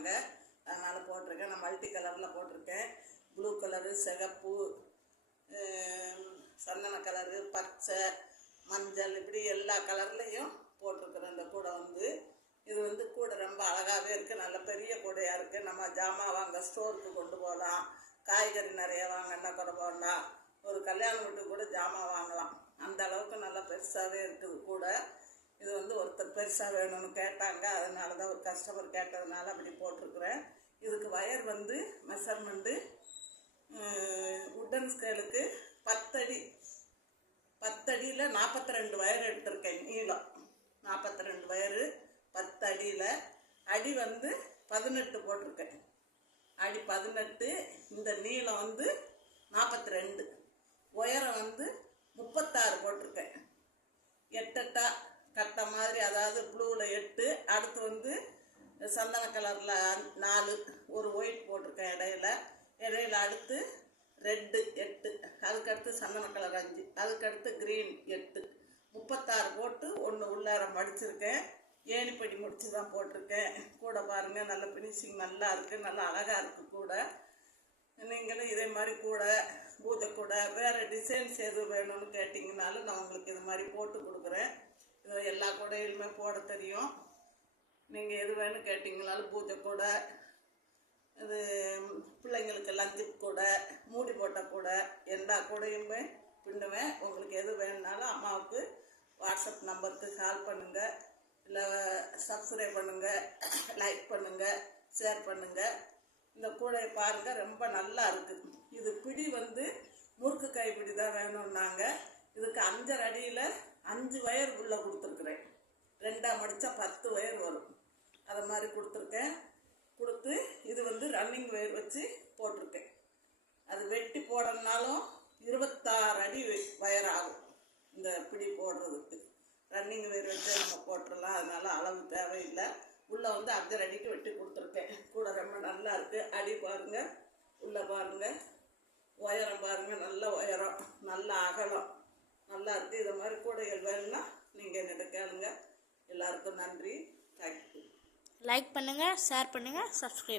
கேட்டாங்க, அதனால் போட்டிருக்கேன். நான் மல்டி கலரில் போட்டிருக்கேன். ப்ளூ கலரு, சிகப்பு, சந்தன கலரு, பச்சை, மஞ்சள், இப்படி எல்லா கலர்லேயும் போட்டிருக்கிறேன். இந்த கூடை இது கூடை ரொம்ப அழகாகவே இருக்குது. நல்ல பெரிய கூடையாக இருக்குது. நம்ம ஜாமான் வாங்க ஸ்டோருக்கு கொண்டு போகலாம். காய்கறி நிறைய வாங்கினா கூட போகலாம். ஒரு கல்யாண வீட்டுக்கு கூட ஜாமான் வாங்கலாம். அந்த அளவுக்கு நல்லா பெருசாகவே இருக்குது கூடை. இது ஒருத்தர் பெருசாக வேணும்னு கேட்டாங்க, அதனால தான் ஒரு கஸ்டமர் கேட்டதுனால அப்படி போட்டிருக்கிறேன். இதுக்கு வயர் மெஷர்மெண்ட்டு உட்டன் ஸ்கேலுக்கு 10 அடி, 10 அடியில் 42 வயர் எடுத்திருக்கேன். நீளம் 42 வயரு 10 அடியில். அடி 18 போட்டிருக்கேன். அடி 18. இந்த நீளம் 42. உயரம் 36 போட்டிருக்கேன். 8 கட்ட மாதிரி, அதாவது ப்ளூவில் 8, அடுத்து சந்தன கலரில் 4, ஒரு ஒயிட் போட்டிருக்கேன் இடையில அடுத்து ரெட்டு 8, அதுக்கடுத்து சந்தன கலர் 5, அதுக்கடுத்து க்ரீன் 8, 36 போட்டு ஒன்று உள்ளார மடிச்சிருக்கேன். ஏணிப்படி முடிச்சு தான் போட்டிருக்கேன். கூட பாருங்கள், நல்ல ஃபினிஷிங் நல்லா இருக்குது, நல்லா அழகாக இருக்குது கூட. நீங்களும் இதே மாதிரி கூட பூஜை கூட வேறு டிசைன்ஸ் எது வேணும்னு கேட்டிங்கனாலும் நான் உங்களுக்கு இது மாதிரி போட்டு கொடுக்குறேன். இது எல்லா கூடையிலுமே போட தெரியும். நீங்கள் எது வேணும் கேட்டிங்கனாலும் பூஜை கூட, இது பிள்ளைங்களுக்கு லஞ்சு கூட, மூடி போட்ட கூட, எல்லா கூடையுமே பின்னுவேன். உங்களுக்கு எது வேணுனாலும் அம்மாவுக்கு வாட்ஸ்அப் நம்பருக்கு கால் பண்ணுங்கள், இல்லை சப்ஸ்கிரைப் பண்ணுங்கள், லைக் பண்ணுங்கள், ஷேர் பண்ணுங்கள். இந்த கூடையை பாருங்கள், ரொம்ப நல்லா இருக்குது. இது பிடி முறுக்கு கைப்பிடி தான் வேணும்னாங்க. இதுக்கு 5.5 அடியில் 5 வயர் உள்ளே கொடுத்துருக்குறேன். 2ஆக மடித்தா 10 வயர் வரும். அதை மாதிரி கொடுத்துருக்கேன். கொடுத்து இது ரன்னிங் வயர் வச்சு போட்டிருக்கேன். அது வெட்டி போடணுன்னாலும் 26 அடி வயர் ஆகும். இந்த பிடி போடுறதுக்கு ரன்னிங் வயர் வச்சு நம்ம போட்டுடலாம். அதனால அளவு தேவையில்லை. உள்ளே 5.5 அடிக்கு வெட்டி கொடுத்துருக்கேன். கூட ரொம்ப நல்லா இருக்குது. அடி பாருங்கள், உள்ளே பாருங்கள், உயரம் பாருங்கள், நல்ல உயரம், நல்ல அகலம், நல்லா இருக்குது. இதை மாதிரி கூடைகள் வேணும்னா நீங்கள் என்கிட்ட கேளுங்க. எல்லாருக்கும் நன்றி. தேங்க்யூ. லைக் பண்ணுங்கள், ஷேர் பண்ணுங்கள், சப்ஸ்கிரைப்